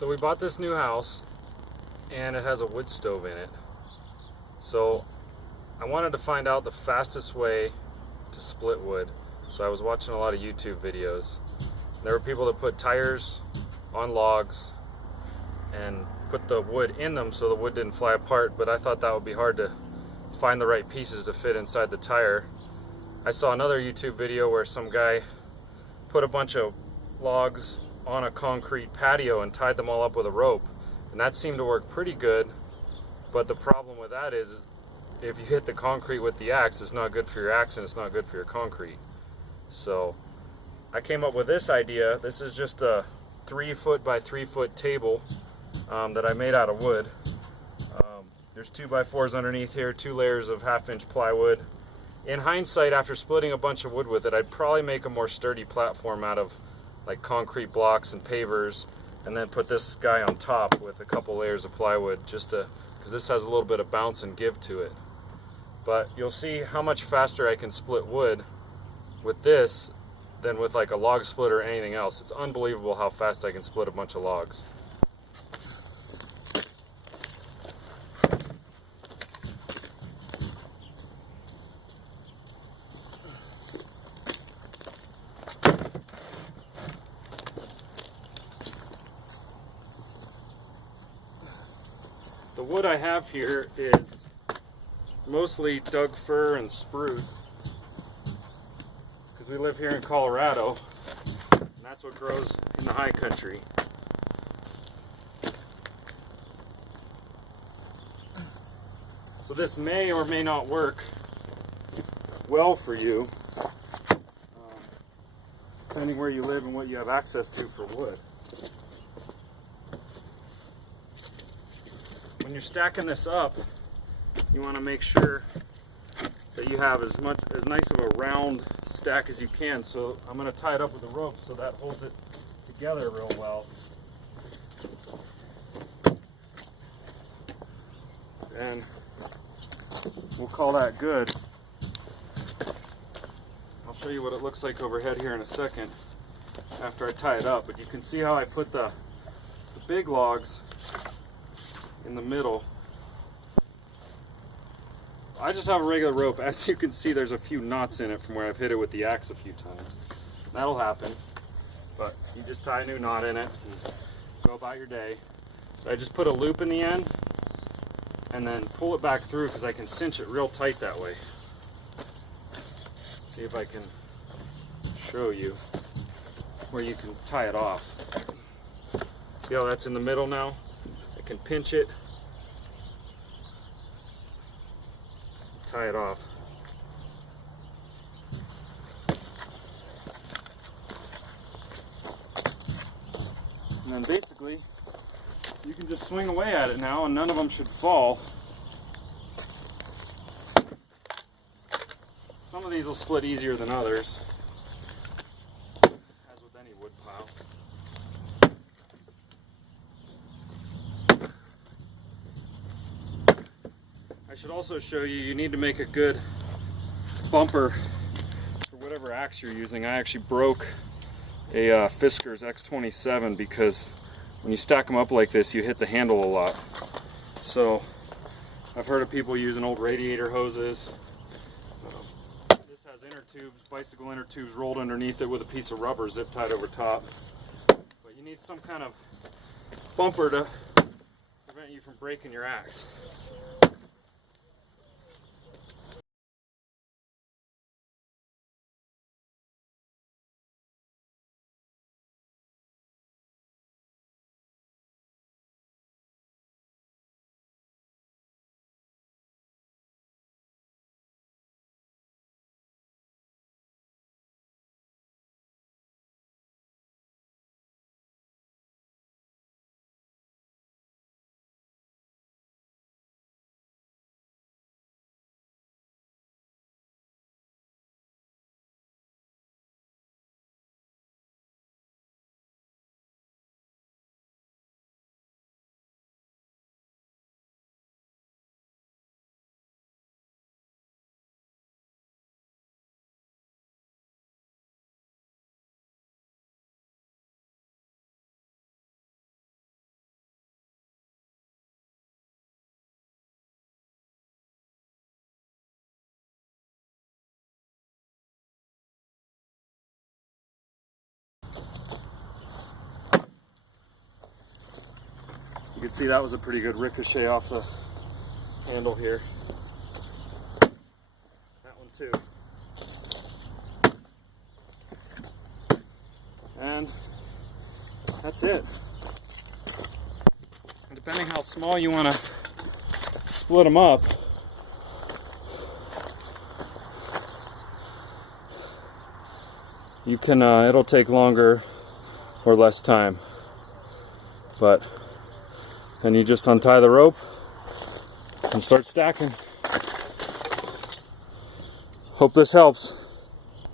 So we bought this new house and it has a wood stove in it. So I wanted to find out the fastest way to split wood. So I was watching a lot of YouTube videos. There were people that put tires on logs and put the wood in them so the wood didn't fly apart, but I thought that would be hard to find the right pieces to fit inside the tire. I saw another YouTube video where some guy put a bunch of logs on a concrete patio and tied them all up with a rope, and that seemed to work pretty good. But the problem with that is if you hit the concrete with the axe, it's not good for your axe and it's not good for your concrete. So I came up with this idea. This is just a 3-foot by 3-foot table that I made out of wood. There's 2x4s underneath here, 2 layers of 1/2-inch plywood. In hindsight, after splitting a bunch of wood with it, I'd probably make a more sturdy platform out of like concrete blocks and pavers, and then put this guy on top with a couple layers of plywood, just to, because this has a little bit of bounce and give to it. But you'll see how much faster I can split wood with this than with like a log splitter or anything else. It's unbelievable how fast I can split a bunch of logs. The wood I have here is mostly Doug fir and spruce, because we live here in Colorado and that's what grows in the high country. So this may or may not work well for you, depending where you live and what you have access to for wood. When you're stacking this up, you want to make sure that you have as nice of a round stack as you can. So I'm going to tie it up with a rope so that holds it together real well. And we'll call that good. I'll show you what it looks like overhead here in a second after I tie it up. But you can see how I put the big logs in the middle. I just have a regular rope. As you can see, there's a few knots in it from where I've hit it with the axe a few times. That'll happen, but you just tie a new knot in it and go about your day. I just put a loop in the end and then pull it back through because I can cinch it real tight that way. See if I can show you where you can tie it off. See how that's in the middle now? I can pinch it, tie it off. And then basically, you can just swing away at it now and none of them should fall. Some of these will split easier than others, as with any wood pile. I should also show you, you need to make a good bumper for whatever axe you're using. I actually broke a Fiskars X27 because when you stack them up like this, you hit the handle a lot. So I've heard of people using old radiator hoses. This has inner tubes, bicycle inner tubes rolled underneath it with a piece of rubber zip tied over top. But you need some kind of bumper to prevent you from breaking your axe. can see that was a pretty good ricochet off the handle here. That one too. And that's it. And depending how small you want to split them up, you can, it'll take longer or less time. But then you just untie the rope and start stacking. Hope this helps.